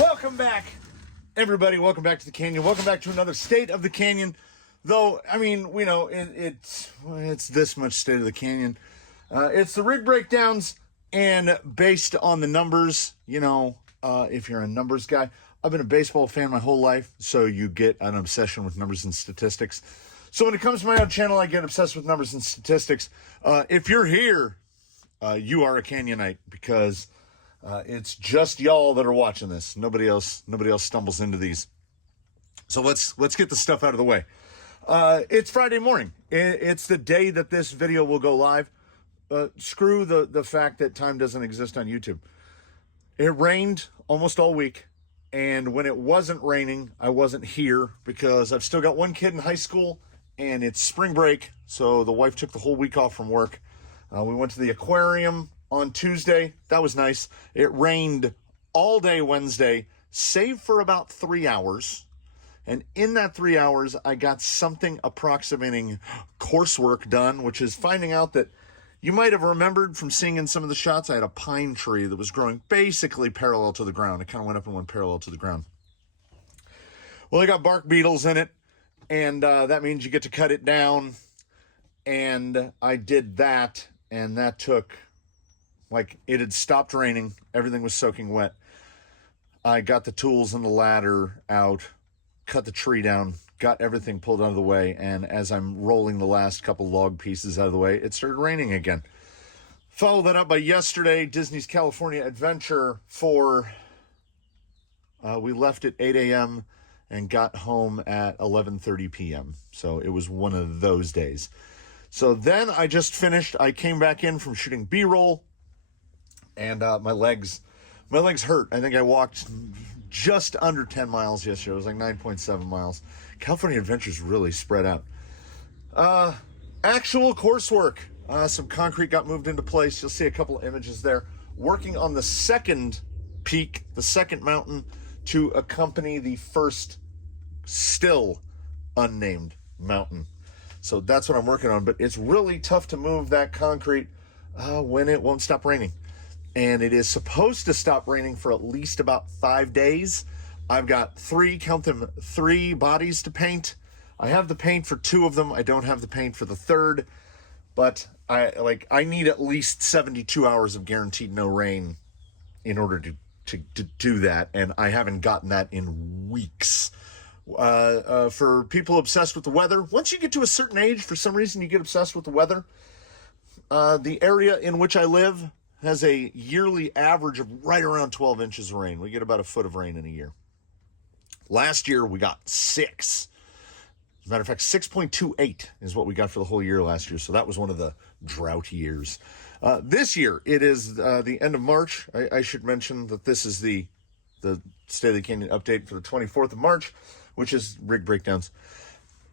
Welcome back, everybody. Welcome back to the canyon. Welcome back to another State of the Canyon. Though, I mean, we know it's this much State of the Canyon. It's the rig breakdowns, and based on the numbers, if you're a numbers guy, I've been a baseball fan my whole life, so you get an obsession with numbers and statistics. So when it comes to my own channel, I get obsessed with numbers and statistics. If you're here, you are a Canyonite, because it's just y'all that are watching this. Nobody else stumbles into these. So let's get the stuff out of the way. It's Friday morning. It's the day that this video will go live. Screw the fact that time doesn't exist on YouTube. It rained almost all week, and when it wasn't raining, I wasn't here because I've still got one kid in high school, and it's spring break, so the wife took the whole week off from work. We went to the aquarium on Tuesday. That was nice. It rained all day Wednesday, save for about 3 hours. And in that 3 hours, I got something approximating coursework done, which is finding out that you might have remembered from seeing in some of the shots, I had a pine tree that was growing basically parallel to the ground. It kind of went up and went parallel to the ground. Well, I got bark beetles in it, and that means you get to cut it down. And I did that, and that took... it had stopped raining. Everything was soaking wet. I got the tools and the ladder out, cut the tree down, got everything pulled out of the way, and as I'm rolling the last couple log pieces out of the way, it started raining again. Followed that up by yesterday, Disney's California Adventure for... we left at 8 a.m. and got home at 11:30 p.m. So it was one of those days. So then I just finished. I came back in from shooting B-roll. And my legs hurt. I think I walked just under 10 miles yesterday. It was like 9.7 miles. California Adventure's really spread out. Actual coursework. Some concrete got moved into place. You'll see a couple of images there. Working on the second peak, the second mountain, to accompany the first still unnamed mountain. So that's what I'm working on. But it's really tough to move that concrete when it won't stop raining. And it is supposed to stop raining for at least about 5 days. I've got three bodies to paint. I have the paint for 2 of them. I don't have the paint for the third. But I need at least 72 hours of guaranteed no rain in order to do that. And I haven't gotten that in weeks. For people obsessed with the weather, once you get to a certain age, for some reason you get obsessed with the weather. The area in which I live has a yearly average of right around 12 inches of rain. We get about a foot of rain in a year. Last year, we got 6. As a matter of fact, 6.28 is what we got for the whole year last year. So that was one of the drought years. This year, it is the end of March. I should mention that this is the State of the Canyon update for the 24th of March, which is rig breakdowns.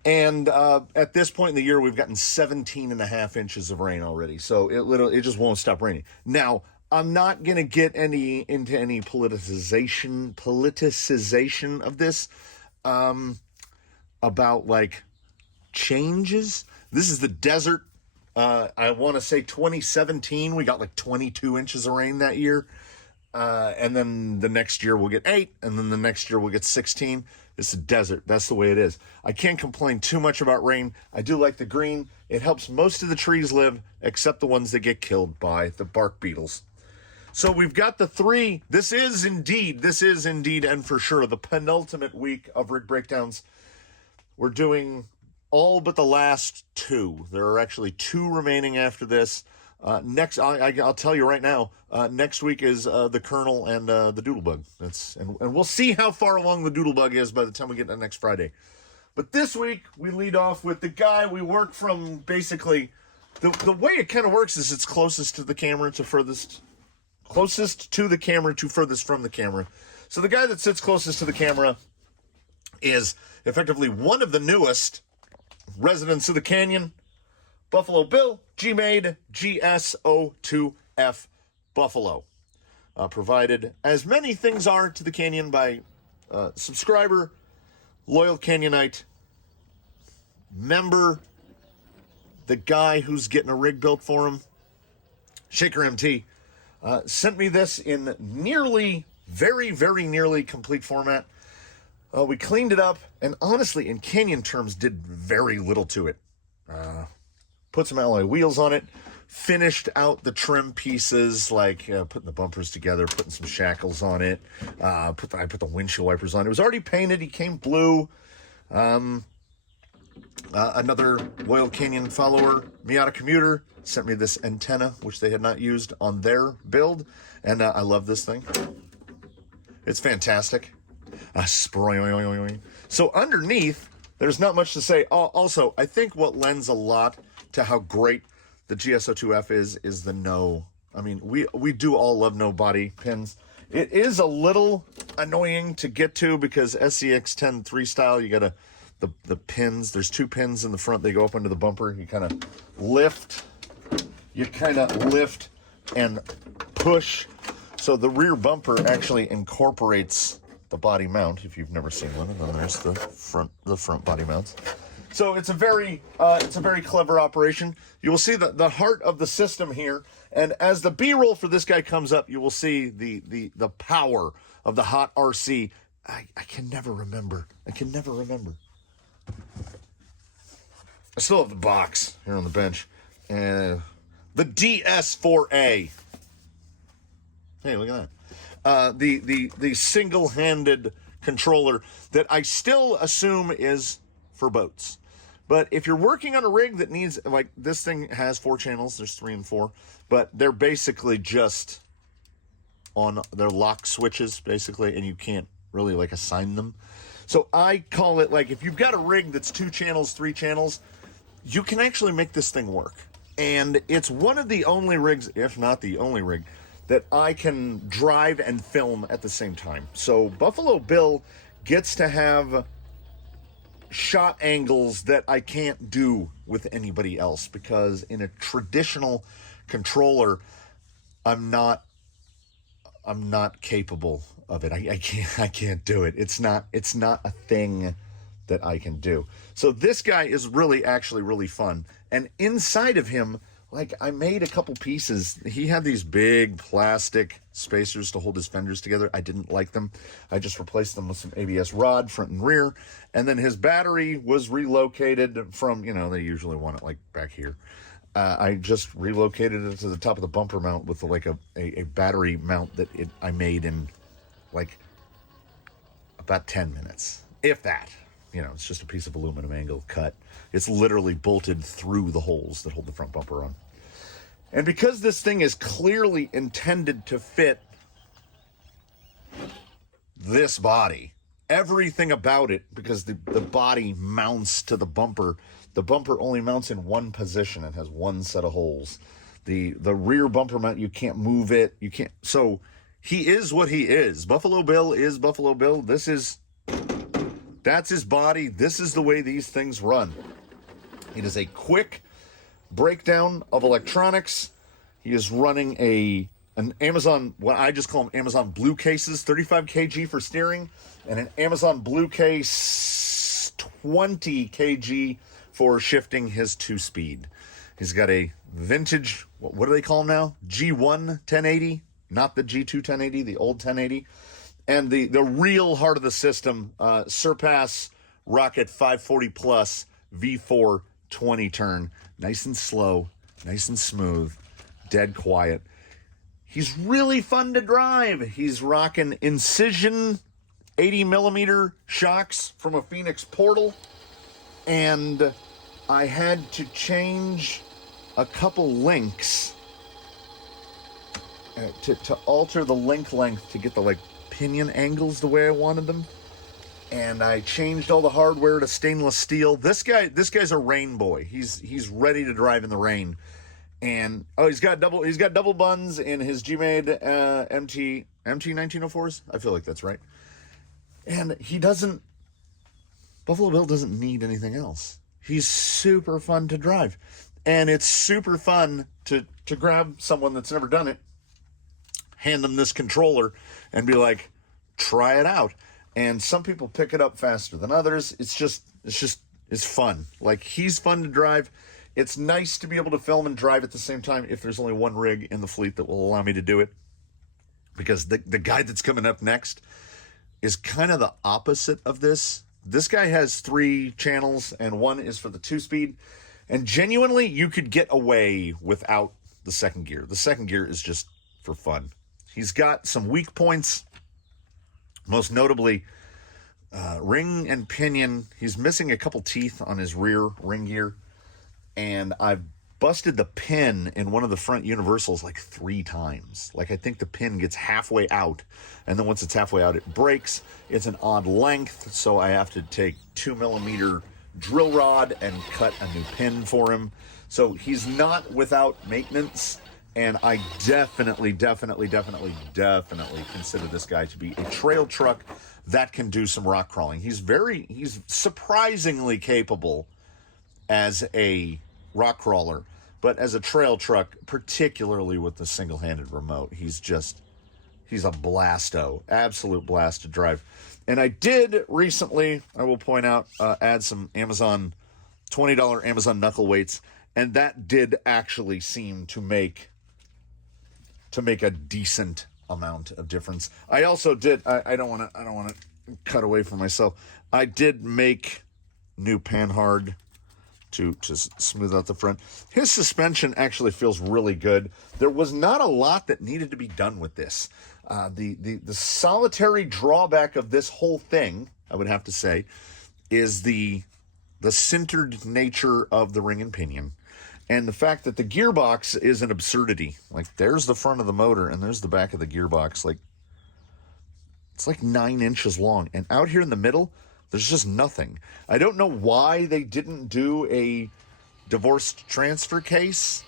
And at this point in the year, we've gotten 17.5 inches of rain already. So it just won't stop raining. Now, I'm not going to get into any politicization of this about changes. This is the desert. I want to say 2017, we got 22 inches of rain that year. And then the next year we'll get 8, and then the next year we'll get 16. It's a desert. That's the way it is. I can't complain too much about rain. I do like the green. It helps most of the trees live, except the ones that get killed by the bark beetles. So we've got the 3. This is indeed, and for sure, the penultimate week of rig breakdowns. We're doing all but the last 2. There are actually 2 remaining after this. Next, I'll tell you right now, next week is the Colonel and the Doodlebug. And we'll see how far along the Doodlebug is by the time we get to next Friday. But this week, we lead off with the guy we work from. Basically, the way it kind of works is it's closest to the camera to furthest from the camera. So the guy that sits closest to the camera is effectively one of the newest residents of the canyon, Buffalo Bill, GMade GS02F Buffalo. Provided, as many things are to the canyon, by subscriber, loyal Canyonite, member, the guy who's getting a rig built for him, Shaker MT, sent me this in nearly very, very nearly complete format. We cleaned it up, and honestly, in Canyon terms, did very little to it. Put some alloy wheels on it, finished out the trim pieces, like putting the bumpers together, putting some shackles on it. I put the windshield wipers on. It was already painted. He came blue. Another loyal Canyon follower, Miata Commuter, sent me this antenna, which they had not used on their build, and I love this thing. It's fantastic. So underneath, there's not much to say. Also, I think what lends a lot to how great the GS02F is the no. I mean, we do all love no body pins. It is a little annoying to get to because SCX10 3-style, you gotta, the pins, there's 2 pins in the front, they go up under the bumper. You kind of lift and push. So the rear bumper actually incorporates the body mount, if you've never seen one, and then there's the front body mounts. So it's a very clever operation. You will see the heart of the system here, and as the B-roll for this guy comes up, you will see the power of the hot RC. I can never remember. I still have the box here on the bench. The DS4A. Hey, look at that. The single-handed controller that I still assume is for boats. But if you're working on a rig that needs, like, this thing has 4 channels, there's 3 and 4, but they're basically just on their lock switches, basically, and you can't really, like, assign them. So I call it, like, if you've got a rig that's 2 channels, 3 channels, you can actually make this thing work. And it's one of the only rigs, if not the only rig, that I can drive and film at the same time. So Buffalo Bill gets to have shot angles that I can't do with anybody else, because in a traditional controller, I'm not capable of it. I can't do it. It's not a thing that I can do. So this guy is actually really fun. And inside of him, like, I made a couple pieces. He had these big plastic spacers to hold his fenders together. I didn't like them. I just replaced them with some ABS rod, front and rear. And then his battery was relocated from, they usually want it like back here. I just relocated it to the top of the bumper mount with like a battery mount that I made in like about 10 minutes, if that. It's just a piece of aluminum angle cut. It's literally bolted through the holes that hold the front bumper on. And because this thing is clearly intended to fit this body, everything about it, because the body mounts to the bumper only mounts in one position and has one set of holes. The rear bumper mount, you can't move it. You can't. So he is what he is. Buffalo Bill is Buffalo Bill. That's his body. This is the way these things run. It is a quick breakdown of electronics. He is running an Amazon, what I just call them Amazon Blue cases, 35 kg for steering, and an Amazon Blue case 20 kg for shifting his 2-speed. He's got a vintage, what do they call them now? G1 1080, not the G2 1080, the old 1080. And the real heart of the system, Surpass Rocket 540 Plus V4 20 turn. Nice and slow, nice and smooth, dead quiet. He's really fun to drive. He's rocking Incision 80 millimeter shocks from a Phoenix Portal. And I had to change a couple links to alter the link length to get the pinion angles the way I wanted them, and I changed all the hardware to stainless steel. This guy's a rain boy. He's ready to drive in the rain, and he's got double buns in his GMade MT 1904s. I feel like that's right. And Buffalo Bill doesn't need anything else. He's super fun to drive, and it's super fun to grab someone that's never done it, hand them this controller, and be like, try it out. And some people pick it up faster than others. It's fun. Like, he's fun to drive. It's nice to be able to film and drive at the same time if there's only one rig in the fleet that will allow me to do it. because the guy that's coming up next is kind of the opposite of this. This guy has 3 channels, and 1 is for the 2-speed. And genuinely, you could get away without the second gear. The second gear is just for fun. He's got some weak points, most notably ring and pinion. He's missing a couple teeth on his rear ring gear. And I've busted the pin in one of the front universals like 3 times. Like, I think the pin gets halfway out, and then once it's halfway out, it breaks. It's an odd length, so I have to take 2mm drill rod and cut a new pin for him. So he's not without maintenance, and I definitely consider this guy to be a trail truck that can do some rock crawling. He's surprisingly capable as a rock crawler, but as a trail truck, particularly with the single-handed remote, he's a blasto, absolute blast to drive. And I did recently, I will point out, add some Amazon, $20 Amazon knuckle weights, and that did actually seem to make a decent amount of difference. I also did, I don't want to cut away from myself. I did make new panhard to smooth out the front. His suspension actually feels really good. There was not a lot that needed to be done with this. The solitary drawback of this whole thing, I would have to say, is the sintered nature of the ring and pinion, and the fact that the gearbox is an absurdity. Like, there's the front of the motor and there's the back of the gearbox. Like, it's like 9 inches long, and out here in the middle, there's just nothing. I don't know why they didn't do a divorced transfer case,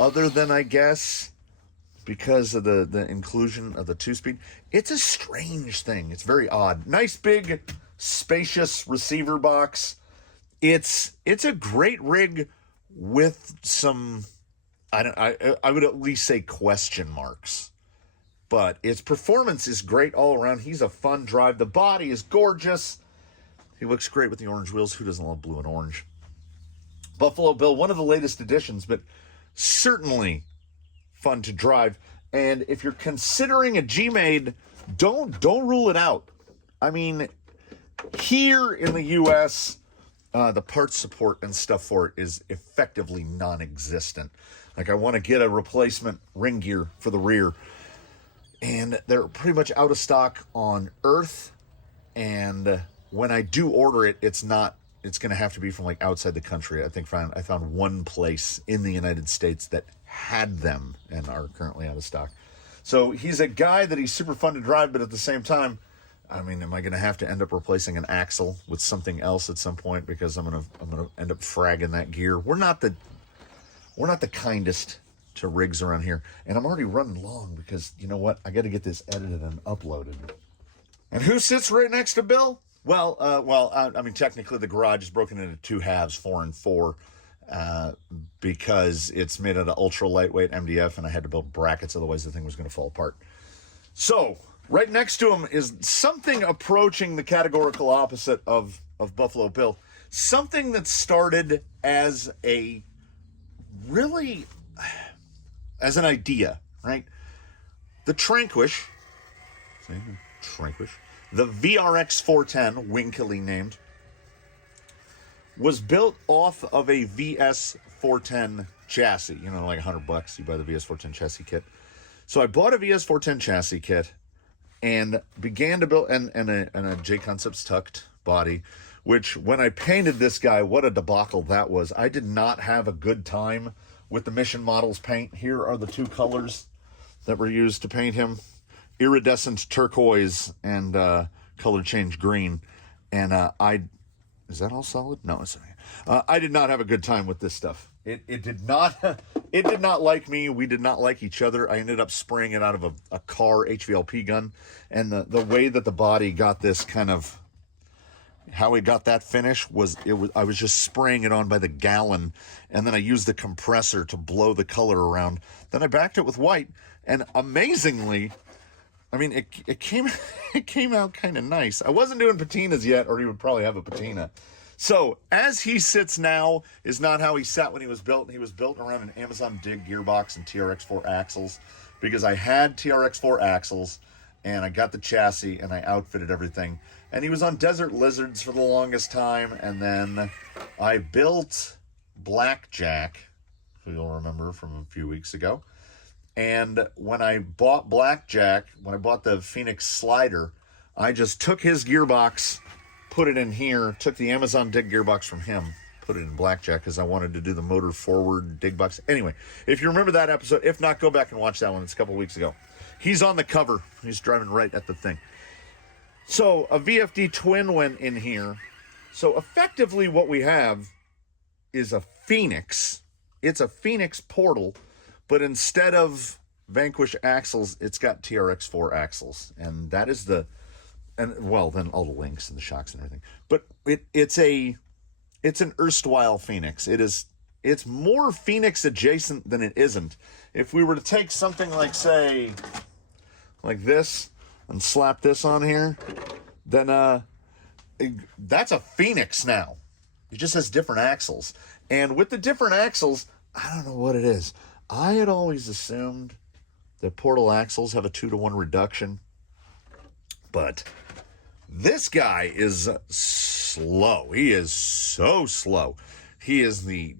other than, I guess, because of the inclusion of the 2-speed. It's a strange thing. It's very odd. Nice, big, spacious receiver box. It's a great rig with some, I would at least say, question marks. But its performance is great all around. He's a fun drive. The body is gorgeous. He looks great with the orange wheels. Who doesn't love blue and orange? Buffalo Bill, one of the latest additions, but certainly fun to drive. And if you're considering a GMade, don't rule it out. I mean, here in the U.S., the parts support and stuff for it is effectively non-existent. Like, I want to get a replacement ring gear for the rear, and they're pretty much out of stock on Earth. And when I do order it, it's going to have to be from like outside the country. I found one place in the United States that had them and are currently out of stock. So he's a guy that he's super fun to drive, but at the same time, I mean, am I going to have to end up replacing an axle with something else at some point because I'm going to end up fragging that gear? We're not the kindest to rigs around here, and I'm already running long because, you know what? I got to get this edited and uploaded. And who sits right next to Bill? Well, I mean, technically the garage is broken into 2 halves, 4 and 4, because it's made out of ultra lightweight MDF, and I had to build brackets, otherwise the thing was going to fall apart. So right next to him is something approaching the categorical opposite of Buffalo Bill. Something that started as an idea, right? The Tranquish, the VRX 410, winkily named, was built off of a VS 410 chassis. You know, like $100, you buy the VS 410 chassis kit. So I bought a VS 410 chassis kit and began to build, and a J Concepts tucked body, which when I painted this guy, what a debacle that was. I did not have a good time with the Mission Models paint. Here are the 2 colors that were used to paint him. Iridescent turquoise and color change green. And is that all solid? No, it's not. I did not have a good time with this stuff. It did not like me. We did not like each other. I ended up spraying it out of a car HVLP gun. And the way that the body got this kind of, how it got that finish I was just spraying it on by the gallon, and then I used the compressor to blow the color around. Then I backed it with white, and amazingly, I mean, it came out kind of nice. I wasn't doing patinas yet, or he would probably have a patina. So as he sits now is not how he sat when he was built. He was built around an Amazon Dig gearbox and TRX4 axles. because I had TRX4 axles, and I got the chassis, and I outfitted everything. And he was on Desert Lizards for the longest time, and then I built Blackjack, who you'll remember from a few weeks ago. And when I bought Blackjack, when I bought the Phoenix Slider, I just took his gearbox, put it in here, took the Amazon Dig gearbox from him, put it in Blackjack because I wanted to do the motor forward dig box. Anyway, if you remember that episode, if not, go back and watch that one. It's a couple weeks ago. He's on the cover. He's driving right at the thing. So a VFD twin went in here. So effectively what we have is a Phoenix. It's a Phoenix portal, but instead of Vanquish axles, it's got TRX4 axles. And that is the, and well, then all the links and the shocks and everything. But it's an erstwhile Phoenix. It's more Phoenix adjacent than it isn't. If we were to take something like, say, like this and slap this on here, then that's a Phoenix now. It just has different axles. And with the different axles, I don't know what it is. I had always assumed that portal axles have a 2-to-1 reduction. But this guy is slow. He is so slow. He is the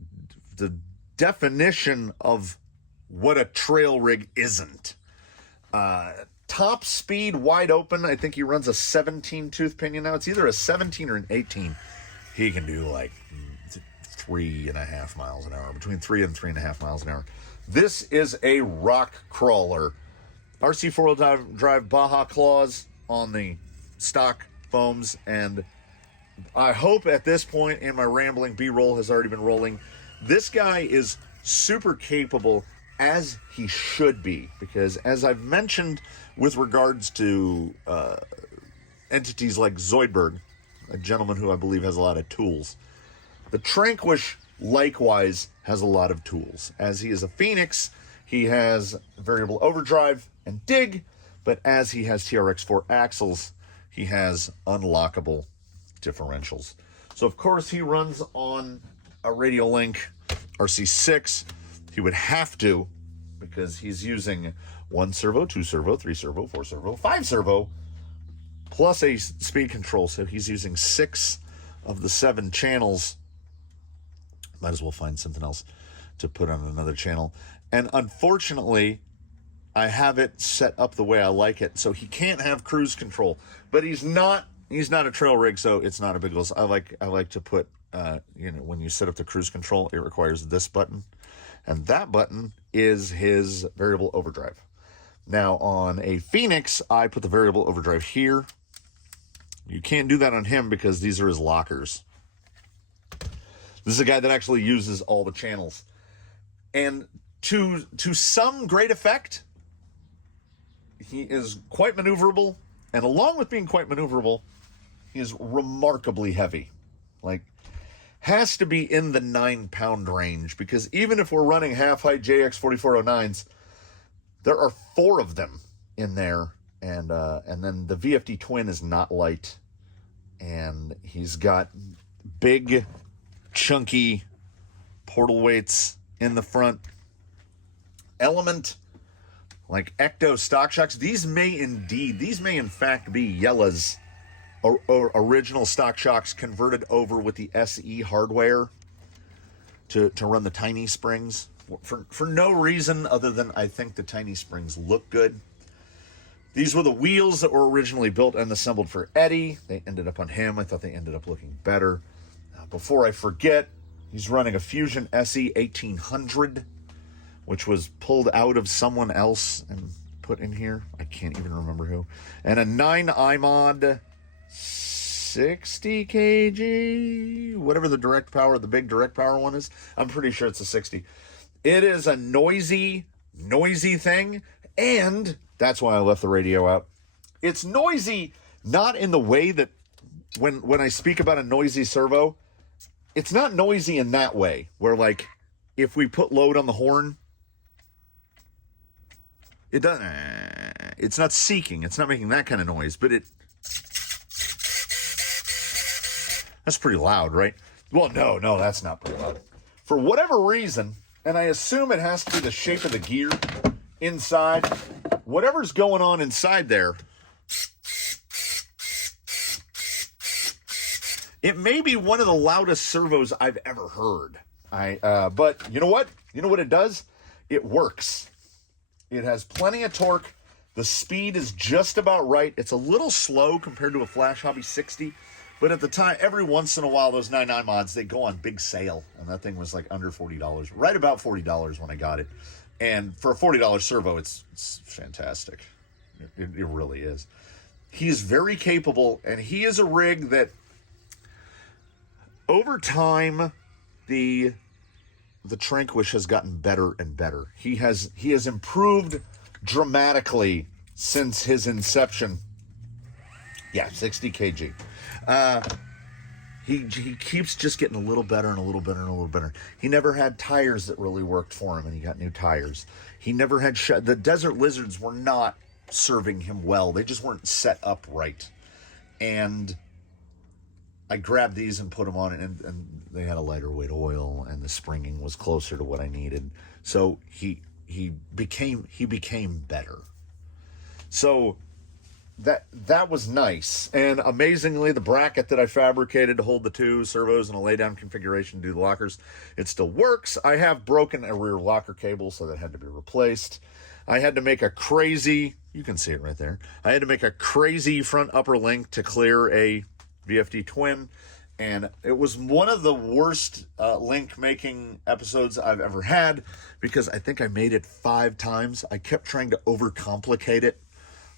definition of what a trail rig isn't. Top speed, wide open. I think he runs a 17-tooth pinion now. It's either a 17 or an 18. He can do like 3.5 miles an hour, between 3 and 3.5 miles an hour. This is a rock crawler. RC four-wheel drive Baja claws on the stock foams, and I hope at this point in my rambling B-roll has already been rolling. This guy is super capable, as he should be, because as I've mentioned with regards to entities like Zoidberg, a gentleman who I believe has a lot of tools, the Tranquish likewise has a lot of tools. As he is a Phoenix, he has variable overdrive and dig, but as he has TRX4 axles, he has unlockable differentials. So of course he runs on a Radial Link RC6. He would have to, because he's using 1 servo, 2 servo, 3 servo, 4 servo, 5 servo, plus a speed control. So he's using 6 of the 7 channels. Might as well find something else to put on another channel. And unfortunately, I have it set up the way I like it, so he can't have cruise control. But he's not a trail rig, so it's not a big deal. I like to put when you set up the cruise control, it requires this button, and that button is his variable overdrive. Now on a Phoenix, I put the variable overdrive here. You can't do that on him because these are his lockers. This is a guy that actually uses all the channels. And to some great effect, he is quite maneuverable. And along with being quite maneuverable, he is remarkably heavy. Like, has to be in the 9-pound range, because even if we're running half-height JX4409s, there are 4 of them in there. And then the VFD twin is not light. And he's got big, chunky portal weights in the front. Element, like Ecto stock shocks. These may in fact be Yella's original stock shocks converted over with the SE hardware to run the tiny springs for no reason other than I think the tiny springs look good. These were the wheels that were originally built and assembled for Eddie. They ended up on him. I thought they ended up looking better. Before I forget, he's running a Fusion SE 1800, which was pulled out of someone else and put in here. I can't even remember who. And a 9 iMod 60 kg, whatever the direct power, the big direct power one is. I'm pretty sure it's a 60. It is a noisy thing, and that's why I left the radio out. It's noisy, not in the way that when I speak about a noisy servo, it's not noisy in that way, where like if we put load on the horn, it doesn't, it's not seeking, it's not making that kind of noise, but that's pretty loud, right? Well, no, that's not pretty loud. For whatever reason, and I assume it has to be the shape of the gear, inside, whatever's going on inside there, it may be one of the loudest servos I've ever heard. But you know what? You know what it does? It works. It has plenty of torque. The speed is just about right. It's a little slow compared to a Flash Hobby 60, but at the time, every once in a while, those 99 mods, they go on big sale, and that thing was like under $40, right about $40 when I got it. And for a $40 servo, it's fantastic. It really is. He is very capable, and he is a rig that, over time, the Tranquish has gotten better and better. He has improved dramatically since his inception. Yeah, 60 kg. He keeps just getting a little better and a little better and a little better. He never had tires that really worked for him, and he got new tires. He never had the Desert Lizards were not serving him well. They just weren't set up right. And I grabbed these and put them on, and they had a lighter weight oil, and the springing was closer to what I needed. So he became better. So that was nice. And amazingly, the bracket that I fabricated to hold the two servos in a laydown configuration to do the lockers, it still works. I have broken a rear locker cable, so that had to be replaced. I had to make a crazy, you can see it right there, I had to make a crazy front upper link to clear a VFD twin, and it was one of the worst link making episodes I've ever had, because I think I made it 5 times. I kept trying to overcomplicate it,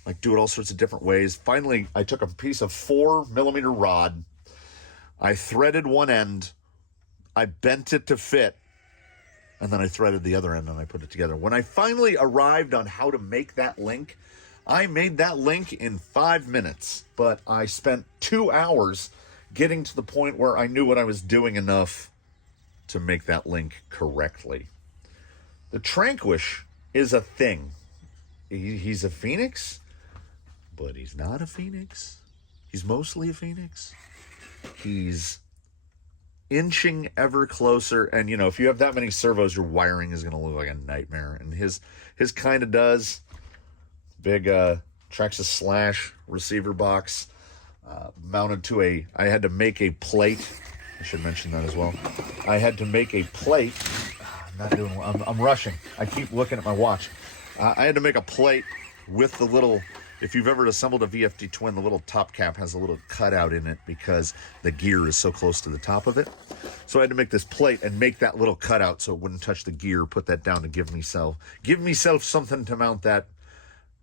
like do it all sorts of different ways. Finally, I took a piece of 4mm rod, I threaded one end, I bent it to fit, and then I threaded the other end and I put it together. When I finally arrived on how to make that link, I made that link in 5 minutes, but I spent 2 hours getting to the point where I knew what I was doing enough to make that link correctly. The Tranquish is a thing. He's a Phoenix, but he's not a Phoenix. He's mostly a Phoenix. He's inching ever closer, and if you have that many servos, your wiring is going to look like a nightmare, and his kind of does. Big Traxxas Slash receiver box mounted to I had to make a plate. I should mention that as well. I had to make a plate. I'm not doing well. I'm rushing. I keep looking at my watch. I had to make a plate with the little, if you've ever assembled a VFD twin, the little top cap has a little cutout in it because the gear is so close to the top of it. So I had to make this plate and make that little cutout so it wouldn't touch the gear, put that down to give myself something to mount that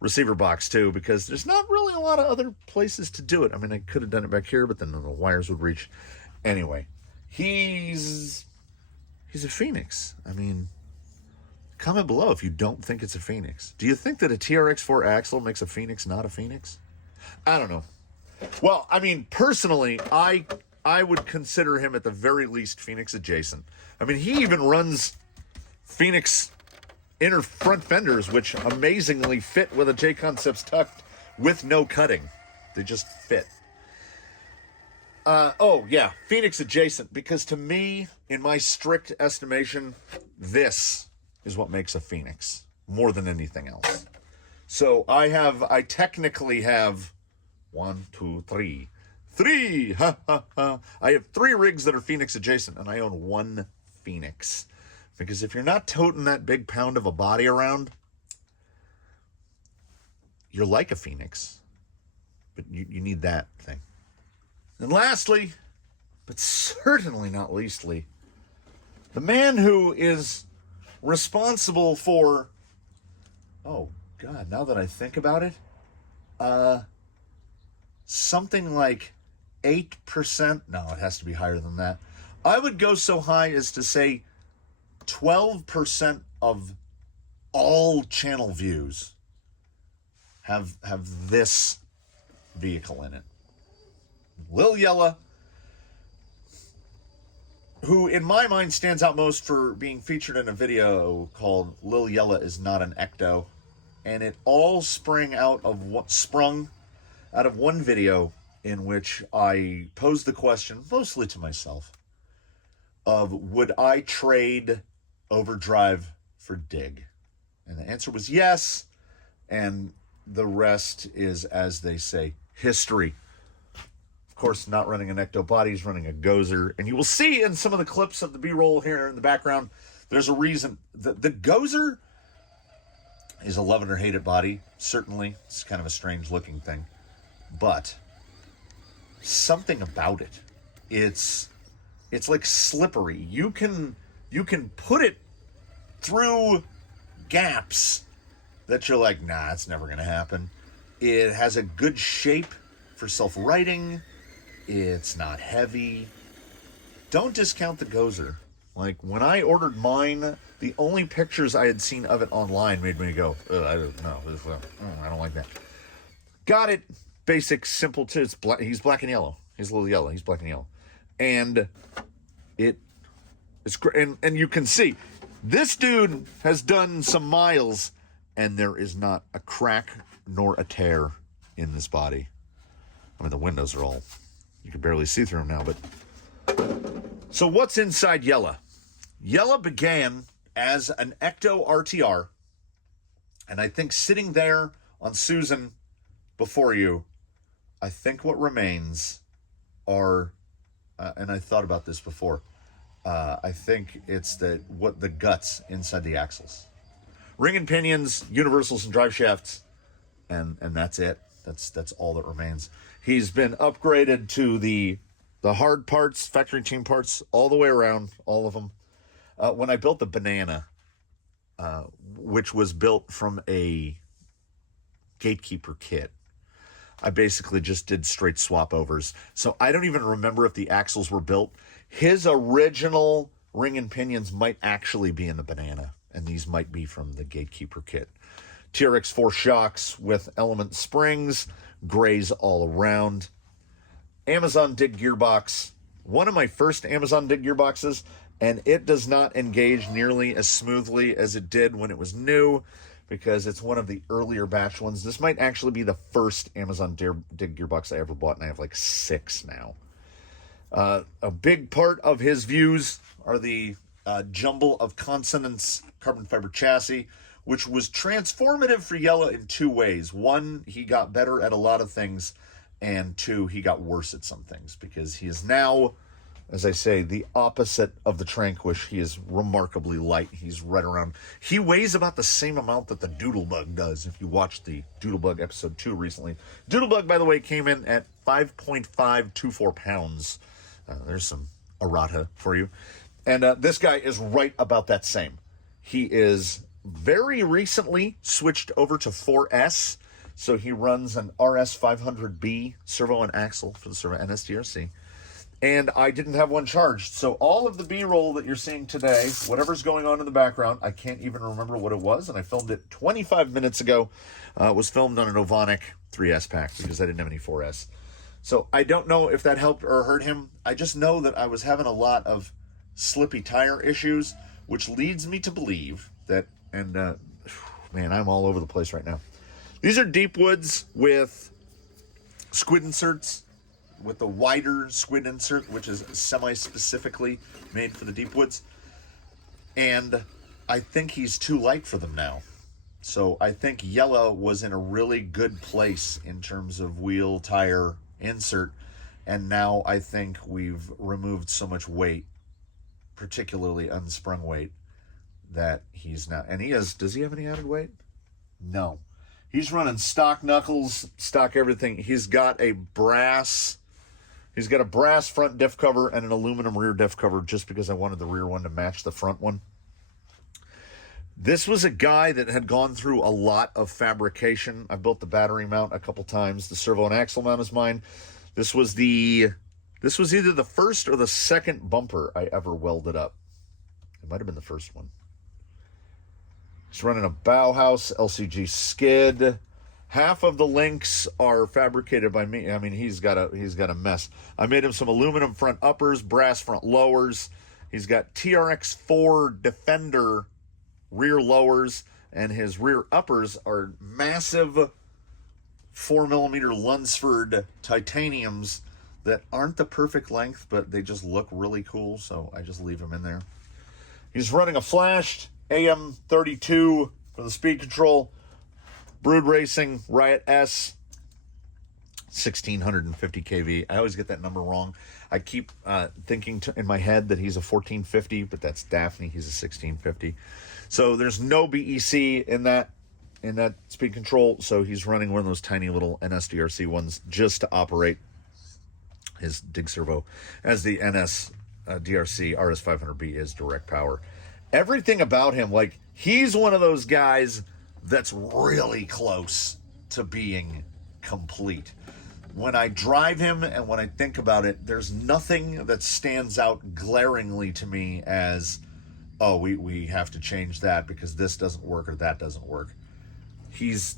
receiver box too, because there's not really a lot of other places to do it. I mean, I could have done it back here, but then the wires would reach. Anyway, he's a Phoenix. I mean, comment below if you don't think it's a Phoenix. Do you think that a TRX4 axle makes a Phoenix not a Phoenix? I don't know. Well, I mean, personally, I would consider him at the very least Phoenix adjacent. I mean, he even runs Phoenix inner front fenders, which amazingly fit with a J-Concepts tucked with no cutting. They just fit. Oh yeah, Phoenix adjacent, because to me, in my strict estimation, this is what makes a Phoenix more than anything else. So I technically have 1, 2, 3. 3! Ha ha ha. I have 3 rigs that are Phoenix adjacent, and I own 1 Phoenix. Because if you're not toting that big pound of a body around, you're like a Phoenix. But you need that thing. And lastly, but certainly not leastly, the man who is responsible for, oh God, now that I think about it, something like 8%, no, it has to be higher than that. I would go so high as to say 12% of all channel views have this vehicle in it. Lil Yella, who in my mind stands out most for being featured in a video called Lil Yella is Not an Ecto, and it all sprung out of one video in which I posed the question, mostly to myself, of would I trade Overdrive for Dig? And the answer was yes. And the rest is, as they say, history. Of course, not running an Ecto body, he's running a Gozer. And you will see in some of the clips of the B-roll here in the background, there's a reason. The Gozer is a love it or hate it body. Certainly, it's kind of a strange looking thing. But something about it, it's like slippery. You can put it through gaps that you're like, nah, it's never going to happen. It has a good shape for self-righting. It's not heavy. Don't discount the Gozer. Like, when I ordered mine, the only pictures I had seen of it online made me go, I don't know. I don't like that. Got it. Basic, simple. It's black. He's black and yellow. He's Lil Yella. He's black and yellow. And it's great. And you can see, this dude has done some miles, and there is not a crack nor a tear in this body. I mean, the windows are all, you can barely see through them now, but. So what's inside Yella? Yella began as an Ecto RTR, and I think sitting there on Susan before you, I think what remains are, and I thought about this before, I think it's the guts inside the axles. Ring and pinions, universals and drive shafts, and that's it. That's all that remains. He's been upgraded to the hard parts, factory team parts, all the way around, all of them. When I built the Banana, which was built from a Gatekeeper kit, I basically just did straight swap overs. So I don't even remember if the axles were built. His original ring and pinions might actually be in the Banana, and these might be from the Gatekeeper kit. TRX 4 shocks with element springs, grays all around. Amazon Dig gearbox, one of my first Amazon Dig gearboxes, and it does not engage nearly as smoothly as it did when it was new, because it's one of the earlier batch ones. This might actually be the first Amazon Dig gearbox I ever bought, and I have like 6 now. A big part of his views are the jumble of consonants carbon fiber chassis, which was transformative for Yella in 2 ways. 1, he got better at a lot of things, and 2, he got worse at some things, because he is now, as I say, the opposite of the Tranquish. He is remarkably light. He's right around, he weighs about the same amount that the Doodlebug does, if you watched the Doodlebug episode 2 recently. Doodlebug, by the way, came in at 5.524 pounds. There's some errata for you. And this guy is right about that same. He is very recently switched over to 4S, so he runs an RS 500B servo and axle for the servo and SDRC. And I didn't have one charged, so all of the B-roll that you're seeing today, whatever's going on in the background, I can't even remember what it was, and I filmed it 25 minutes ago. It was filmed on an Ovonic 3S pack, because I didn't have any 4S. So I don't know if that helped or hurt him. I just know that I was having a lot of slippy tire issues, which leads me to believe that, and man, I'm all over the place right now. These are deep woods with squid inserts, with the wider squid insert, which is semi-specifically made for the deep woods. And I think he's too light for them now. So I think Yella was in a really good place in terms of wheel, tire, insert. And now I think we've removed so much weight, particularly unsprung weight, that he's not. And he has, does he have any added weight? No. He's running stock knuckles, stock everything. He's got a brass front diff cover and an aluminum rear diff cover, just because I wanted the rear one to match the front one. This was a guy that had gone through a lot of fabrication. I built the battery mount a couple times. The servo and axle mount is mine. This was either the first or the second bumper I ever welded up. It might have been the first one. He's running a Bauhaus LCG skid. Half of the links are fabricated by me. I mean, he's got a mess. I made him some aluminum front uppers, brass front lowers. He's got TRX4 Defender rear lowers, and his rear uppers are massive 4mm Lunsford titaniums that aren't the perfect length, but they just look really cool, so I just leave them in there. He's running a flashed AM32 for the speed control. Brood Racing Riot S, 1650 kV. I always get that number wrong. I keep thinking in my head that he's a 1450, but that's Daphne. He's a 1650. So there's no BEC in that speed control. So he's running one of those tiny little NSDRC ones just to operate his dig servo, as the NS DRC RS500B is direct power. Everything about him, like, he's one of those guys that's really close to being complete. When I drive him and when I think about it, there's nothing that stands out glaringly to me as, oh, we have to change that because this doesn't work or that doesn't work. He's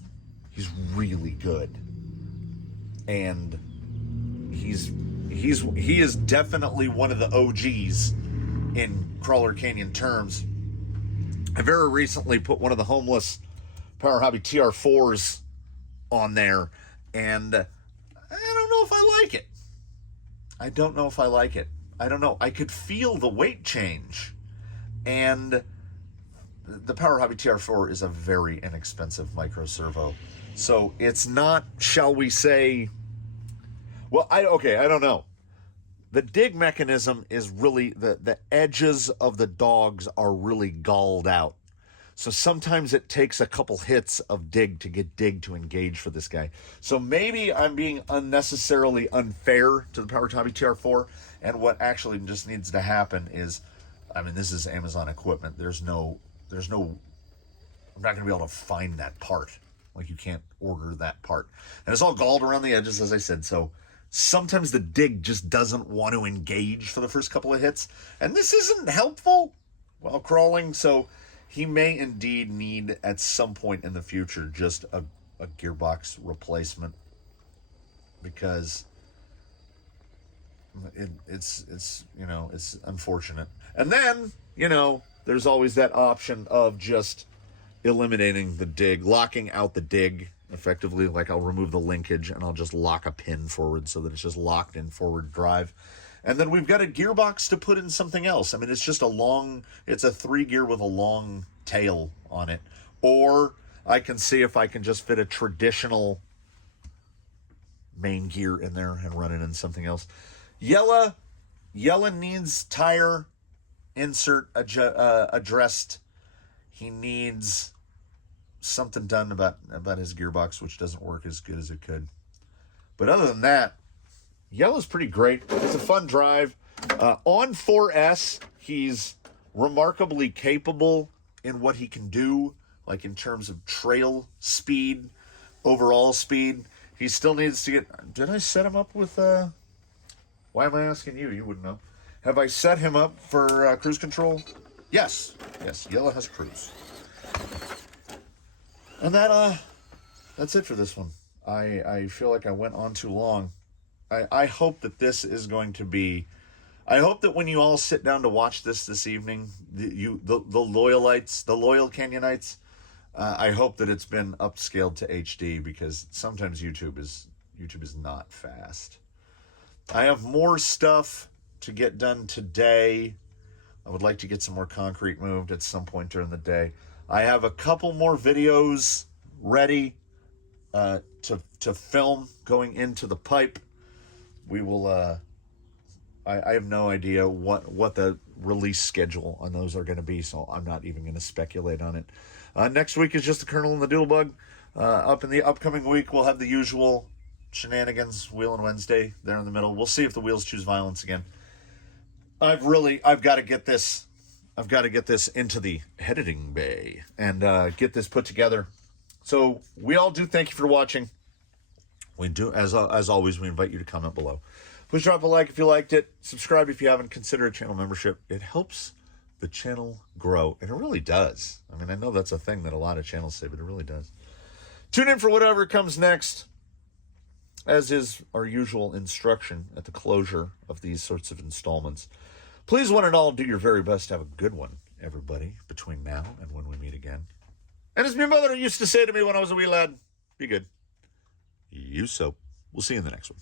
really good. And he is definitely one of the OGs in Crawler Canyon terms. I very recently put one of the homeless Power Hobby TR4s on there, and I don't know if I like it. I don't know if I like it. I don't know. I could feel the weight change, and the Power Hobby TR4 is a very inexpensive micro servo, so it's not, shall we say, well, I don't know. The dig mechanism is really, the edges of the dogs are really galled out. So sometimes it takes a couple hits of dig to get dig to engage for this guy. So maybe I'm being unnecessarily unfair to the Power Hobby TR4. And what actually just needs to happen is, I mean, this is Amazon equipment. There's no, I'm not going to be able to find that part. Like, you can't order that part. And it's all galled around the edges, as I said. So sometimes the dig just doesn't want to engage for the first couple of hits. And this isn't helpful while crawling. So he may indeed need, at some point in the future, just a gearbox replacement, because it's unfortunate. And then, there's always that option of just eliminating the dig, locking out the dig effectively. Like, I'll remove the linkage and I'll just lock a pin forward so that it's just locked in forward drive. And then we've got a gearbox to put in something else. I mean, it's just it's a 3-gear with a long tail on it. Or I can see if I can just fit a traditional main gear in there and run it in something else. Yella needs tire insert addressed. He needs something done about his gearbox, which doesn't work as good as it could. But other than that, Yella's pretty great. It's a fun drive. On 4S, he's remarkably capable in what he can do, like in terms of trail speed, overall speed. He still needs to get... Did I set him up with... Why am I asking you? You wouldn't know. Have I set him up for cruise control? Yes. Yes, Yella has cruise. And that's it for this one. I feel like I went on too long. I hope that this is going to be... I hope that when you all sit down to watch this evening, the loyalites, the loyal Canyonites, I hope that it's been upscaled to HD, because sometimes YouTube is not fast. I have more stuff to get done today. I would like to get some more concrete moved at some point during the day. I have a couple more videos ready to film going into the pipe. We will, I have no idea what the release schedule on those are going to be, so I'm not even going to speculate on it. Next week is just the Colonel and the Doodlebug. Up in the upcoming week, we'll have the usual shenanigans, Wheelin' Wednesday there in the middle. We'll see if the wheels choose violence again. I've got to get this into the editing bay and get this put together. So we all do thank you for watching. We do, as always, we invite you to comment below. Please drop a like if you liked it. Subscribe if you haven't. Consider a channel membership. It helps the channel grow, and it really does. I mean, I know that's a thing that a lot of channels say, but it really does. Tune in for whatever comes next, as is our usual instruction at the closure of these sorts of installments. Please, one and all, do your very best to have a good one, everybody, between now and when we meet again. And as my mother used to say to me when I was a wee lad, be good. You soap. We'll see you in the next one.